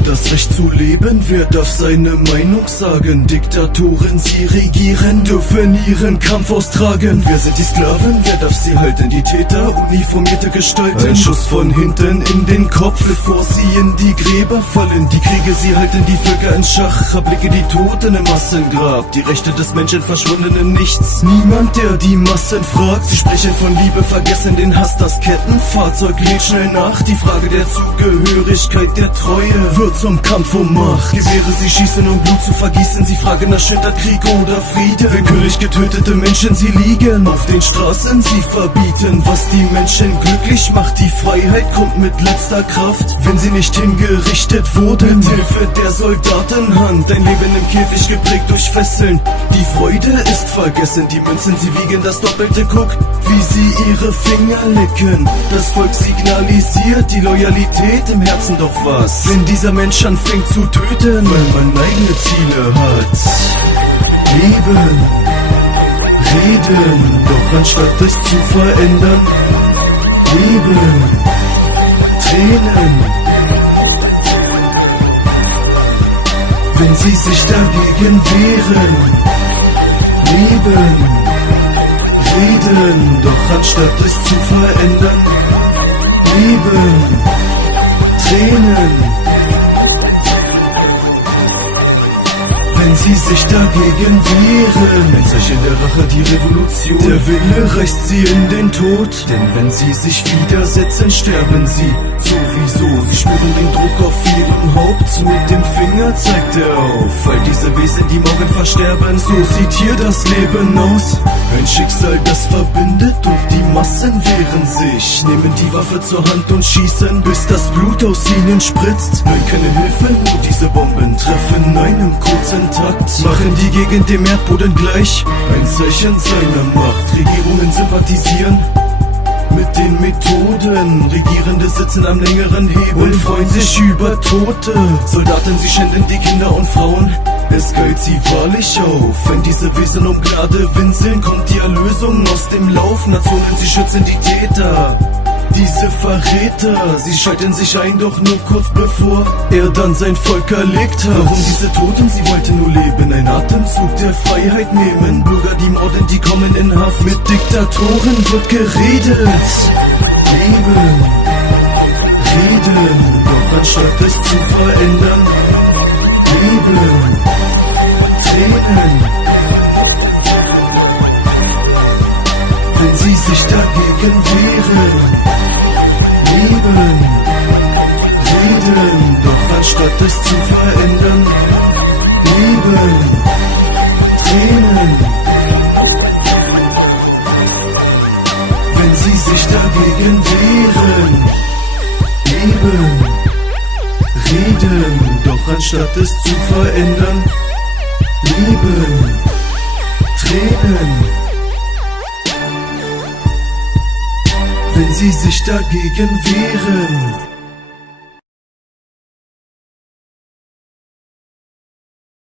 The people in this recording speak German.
hat das Recht zu leben? Wer darf seine Meinung sagen? Diktatoren, sie regieren, dürfen ihren Kampf austragen. Wer sind die Sklaven? Wer darf sie halten? Die Täter, uniformierte Gestalten. Ein Schuss von hinten in den Kopf, bevor sie in die Gräber fallen. Die Kriege, sie halten die Völker in Schach. Erblicke die Toten im Massengrab. Die Rechte des Menschen verschwunden im Nichts. Niemand, der die Massen fragt. Sie sprechen von Liebe, vergessen den Hass. Das Kettenfahrzeug lädt schnell nach. Die Frage der Zugehörigkeit, der Treue wird zum Kampf um Macht. Gewehre, sie schießen, um Blut zu vergießen. Sie fragen, erschüttert Krieg oder Friede. Willkürlich getötete Menschen, sie liegen auf den Straßen. Sie verbieten, was die Menschen glücklich macht. Die Freiheit kommt mit letzter Kraft, wenn sie nicht hingerichtet wurden. Mit Hilfe der Soldatenhand, ein Leben im Käfig geprägt durch Fesseln. Die Freude ist vergessen, die Münzen, sie wiegen das Doppelte. Guck, wie sie ihre Finger lecken. Das Volk signalisiert die Loyalität im Herzen, doch was, wenn dieser Mensch anfängt zu töten, weil man eigene Ziele hat. Leben, reden, doch anstatt es zu verändern, leben, Tränen, wenn sie sich dagegen wehren, leben, reden, doch anstatt es zu verändern, leben, Tränen, wenn sie sich dagegen wehren. Ein Zeichen der Rache, die Revolution. Der Wille reißt sie in den Tod, denn wenn sie sich widersetzen, sterben sie sowieso. Sie spüren den Druck auf ihrem Haupt, mit dem Finger zeigt er auf. All diese Wesen, die morgen versterben, so sieht hier das Leben aus. Ein Schicksal, das verbindet und die Massen wehren sich, nehmen die Waffe zur Hand und schießen, bis das Blut aus ihnen spritzt. Nein, keine Hilfe, nur diese Bomben treffen einen kurzen Takt, machen die Gegend dem Erdboden gleich. Ein Zeichen seiner Macht. Regierungen sympathisieren mit den Methoden. Regierende sitzen am längeren Hebel und freuen sich über Tote. Soldaten, sie schänden die Kinder und Frauen. Es geilt sie wahrlich auf. Wenn diese Wesen um Gnade winseln, kommt die Erlösung aus dem Lauf. Nationen, sie schützen die Täter. Diese Verräter, sie schalten sich ein, doch nur kurz bevor er dann sein Volk erlegt hat. Warum diese Toten? Sie wollten nur leben, ein Atemzug der Freiheit nehmen. Bürger, die morden, die kommen in Haft. Mit Diktatoren wird geredet. Leben, reden, doch anstatt es zu verändern, leben, Tränen, wenn sie sich dagegen wehren. Leben, reden, doch anstatt es zu verändern, leben, Tränen, wenn sie sich dagegen wehren. Leben, reden, doch anstatt es zu verändern, leben, Tränen, wenn sie sich dagegen wehren.